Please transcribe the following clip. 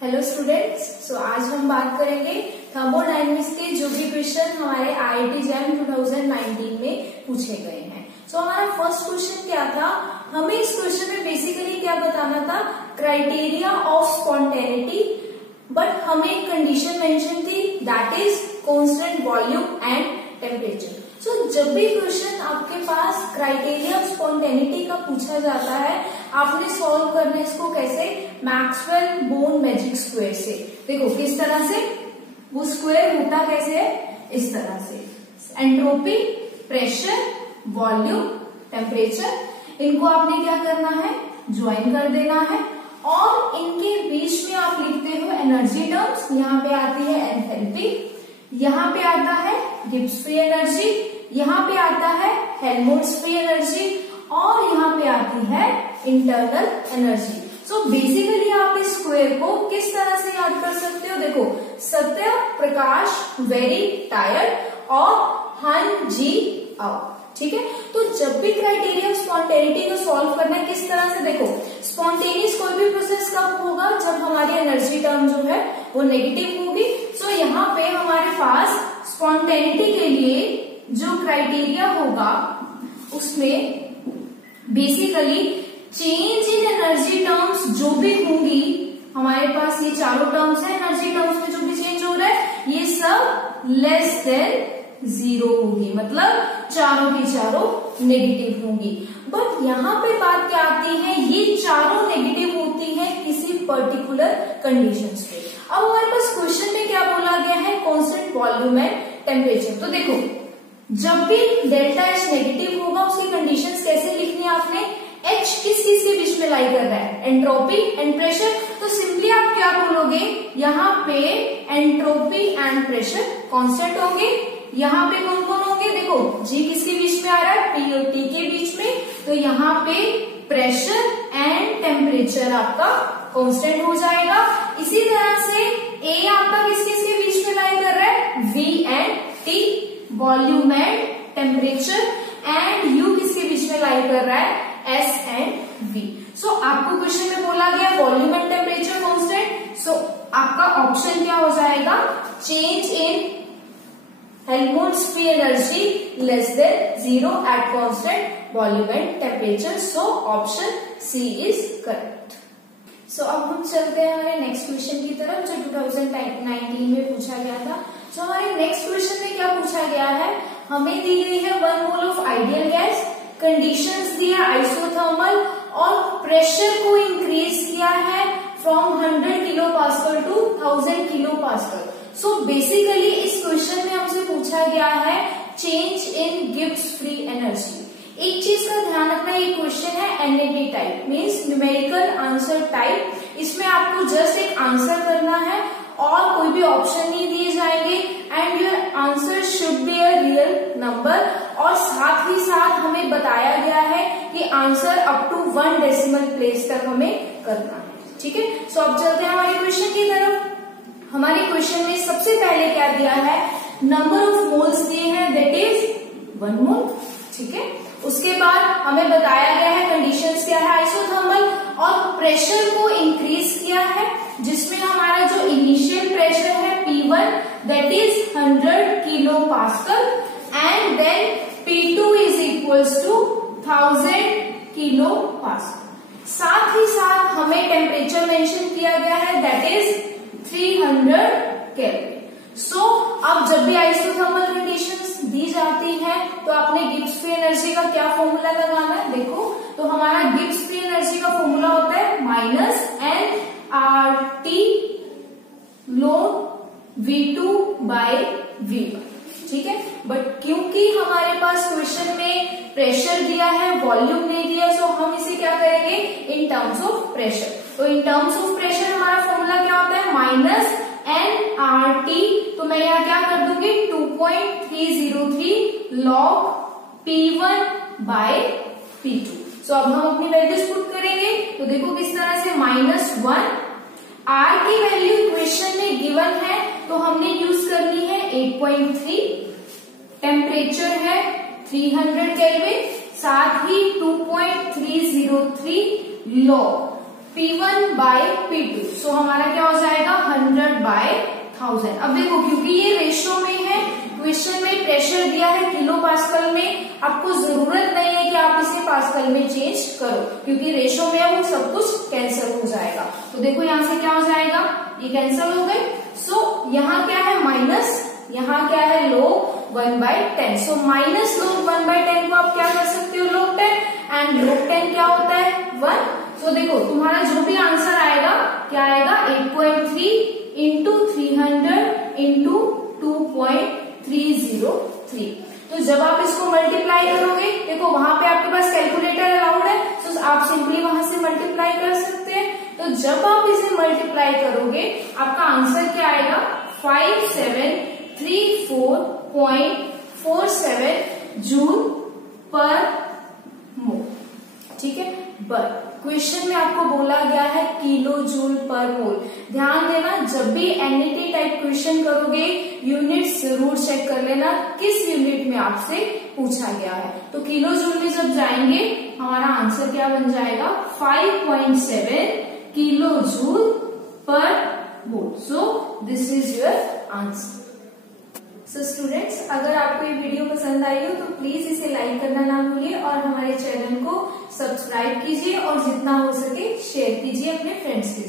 Hello students, सो आज हम बात करेंगे थर्मोडायनेमिक्स के जो भी क्वेश्चन हमारे आईआईटी जैम 2019 में पूछे गए हैं। सो हमारा फर्स्ट क्वेश्चन क्या था, हमें इस क्वेश्चन में बेसिकली क्या बताना था, क्राइटेरिया ऑफ स्पॉन्टेनिटी, बट हमें एक कंडीशन मेंशन थी that is constant volume and temperature. So जब भी क्वेश्चन आपके पास क्राइटेरिया ऑफ स्पॉन्टेनिटी का पूछा जाता है, आपने सॉल्व करना है इसको कैसे, मैक्सवेल बोर्न मैजिक स्क्वायर से। देखो किस तरह से वो स्क्वायर होता कैसे है, इस तरह से, एंट्रोपी, प्रेशर, वॉल्यूम, टेम्परेचर, इनको आपने क्या करना है, ज्वाइन कर देना है और इनके बीच में आप लिखते हो एनर्जी टर्म्स। यहाँ पे आती है एंथैल्पी, यहाँ पे आता है गिब्स फ्री एनर्जी, यहाँ पे आता है हेल्महोल्ट्ज फ्री एनर्जी और यहाँ पे आती है इंटरनल एनर्जी। सो बेसिकली आप इस स्क्वायर को किस तरह से याद कर सकते हो, देखो सत्य, प्रकाश, वेरी टायर्ड और हन जी आउट। ठीक है, तो जब भी क्राइटेरिया ऑफ स्पॉन्टेनिटी को सॉल्व करना है किस तरह से, देखो स्पॉन्टेनियस कोई भी प्रोसेस कब होगा, जब हमारी एनर्जी टर्म जो है वो नेगेटिव होगी। सो यहाँ पे हमारे पास स्पॉन्टेनिटी के लिए जो क्राइटेरिया होगा उसमें basically change in energy terms जो भी होंगी, हमारे पास ये चारों टर्म्स है, एनर्जी टर्म्स में जो भी चेंज हो रहा है ये सब लेस देन जीरो होगी, मतलब चारों की चारों नेगेटिव होंगी। बट यहाँ पे बात क्या आती है, ये चारों नेगेटिव होती है किसी पर्टिकुलर कंडीशंस पे। अब हमारे पास क्वेश्चन में क्या बोला गया है, कांस्टेंट वॉल्यूम एंड टेम्परेचर। तो देखो जब भी डेल्टा एच नेगेटिव होगा उसकी कंडीशंस कैसे लिखनी है आपने, एच किस किस के बीच में लाई कर रहा है, एंट्रोपी एंड प्रेशर। तो सिंपली आप क्या बोलोगे, यहाँ पे एंट्रोपी एंड प्रेशर कांस्टेंट होंगे, यहाँ पे कौन कौन होंगे, देखो जी किसके बीच में आ रहा है, पी और टी के बीच में, तो यहाँ पे प्रेशर एंड टेम्परेचर आपका कांस्टेंट हो जाएगा। इसी तरह से ए आपका किस किस के बीच में लाई कर रहा है, V and T, volume and temperature, and U किसके बीच में लाई कर रहा है, एस एंड वी। सो आपको क्वेश्चन में बोला गया volume and temperature constant, so आपका ऑप्शन क्या हो जाएगा, change in Helmholtz free energy less than zero at constant volume and temperature. So option C is correct. So अब हम चलते हैं हमारे नेक्स्ट क्वेश्चन की तरफ जो 2019 में पूछा गया था। सो हमारे नेक्स्ट क्वेश्चन में क्या पूछा गया है, हमें दी गई है 1 mole of ideal gas, conditions दिया आइसोथर्मल और प्रेशर को इंक्रीज किया है from 100 kilo pascal to 1000 kilo pascal. So basically इस क्वेश्चन में हमसे पूछा गया है change in Gibbs free energy. एक चीज का ध्यान रखना, ये क्वेश्चन है NAT type, means numerical answer type. इसमें आपको जस्ट एक आंसर करना है और कोई भी ऑप्शन नहीं दिए जाएंगे, and your answer should be a real number. और साथ ही साथ हमें बताया गया है कि answer up to 1 decimal place तक हमें करना है। ठीक है, सो अब चलते हैं हमारे क्वेश्चन की तरफ। हमारे क्वेश्चन में सबसे पहले क्या दिया है, नंबर ऑफ मोल्स दिए हैं दैट इज 1 मोल। ठीक है, उसके बाद हमें बताया गया है कंडीशंस क्या है, आइसोथर्मल, और प्रेशर को इंक्रीज किया है जिसमें हमारा जो इनिशियल प्रेशर है P1 that is 100 kilo pascal and then P2 is equals to 1000 kilo pascal. साथ ही साथ हमें टेम्परेचर मेंशन किया गया है दैट इज 300 केल्विन। सो अब जब भी आइसोथर्मल कंडीशंस दी जाती है तो आपने गिब्स फ्री एनर्जी का क्या फॉर्मूला लगाना है, देखो तो हमारा गिब्स फ्री एनर्जी का फॉर्मूला होता है minus n R T ln V2 by V1। ठीक है, बट क्योंकि हमारे पास क्वेश्चन में प्रेशर दिया है, वॉल्यूम नहीं दिया, सो हम इसे क्या करेंगे इन टर्म्स ऑफ प्रेशर। तो इन टर्म्स ऑफ प्रेशर हमारा फॉर्मूला क्या होता है, माइनस एन आर टी, तो मैं यहाँ क्या कर दूंगी 2.303 log P1 बाय P2। सो अब हम अपनी वैल्यूज पुट करेंगे, तो देखो किस तरह से, -1 आर की वैल्यू इक्वेशन में गिवन है तो हमने यूज करनी है 8.3, टेम्परेचर है 300 केल्विन, साथ ही 2.303 log P1/P2। सो हमारा क्या हो जाएगा 100/1000। अब देखो क्योंकि ये रेशो में है, क्वेश्चन में प्रेशर दिया है किलो पास्कल में, आपको जरूरत नहीं है कि आप इसे पास्कल में चेंज करो क्योंकि रेशो में है, वो सब कुछ कैंसिल हो जाएगा। तो देखो यहाँ से क्या हो जाएगा, ये कैंसिल हो गए। सो यहाँ क्या है माइनस, यहाँ क्या है log 1/10। सो माइनस log 1/10 को आप क्या कर सकते हो log 10, एंड log 10 क्या होता है 1। सो देखो तुम्हारा जो भी आंसर आएगा क्या आएगा 8.3 इंटू 300 इंटू 2.303। तो जब आप इसको मल्टीप्लाई करोगे, देखो वहां पे आपके पास कैलकुलेटर अलाउड है, तो आप सिंपली वहां से मल्टीप्लाई कर सकते हैं। तो जब आप इसे मल्टीप्लाई करोगे आपका आंसर क्या आएगा 5734.47 जूल पर मोल। ठीक है, बट क्वेश्चन में आपको बोला गया है किलो जूल पर मोल। ध्यान देना, जब भी एनईटी टाइप क्वेश्चन करोगे यूनिट जरूर चेक कर लेना किस यूनिट में आपसे पूछा गया है। तो किलो जूल में जब जाएंगे हमारा आंसर क्या बन जाएगा 5.7 किलो जूल पर मोल। So this is your answer. So students, अगर आपको ये वीडियो पसंद आई हो तो प्लीज इसे लाइक करना ना भूलिए और हमारे चैनल को सब्सक्राइब कीजिए और जितना हो सके शेयर कीजिए अपने फ्रेंड्स के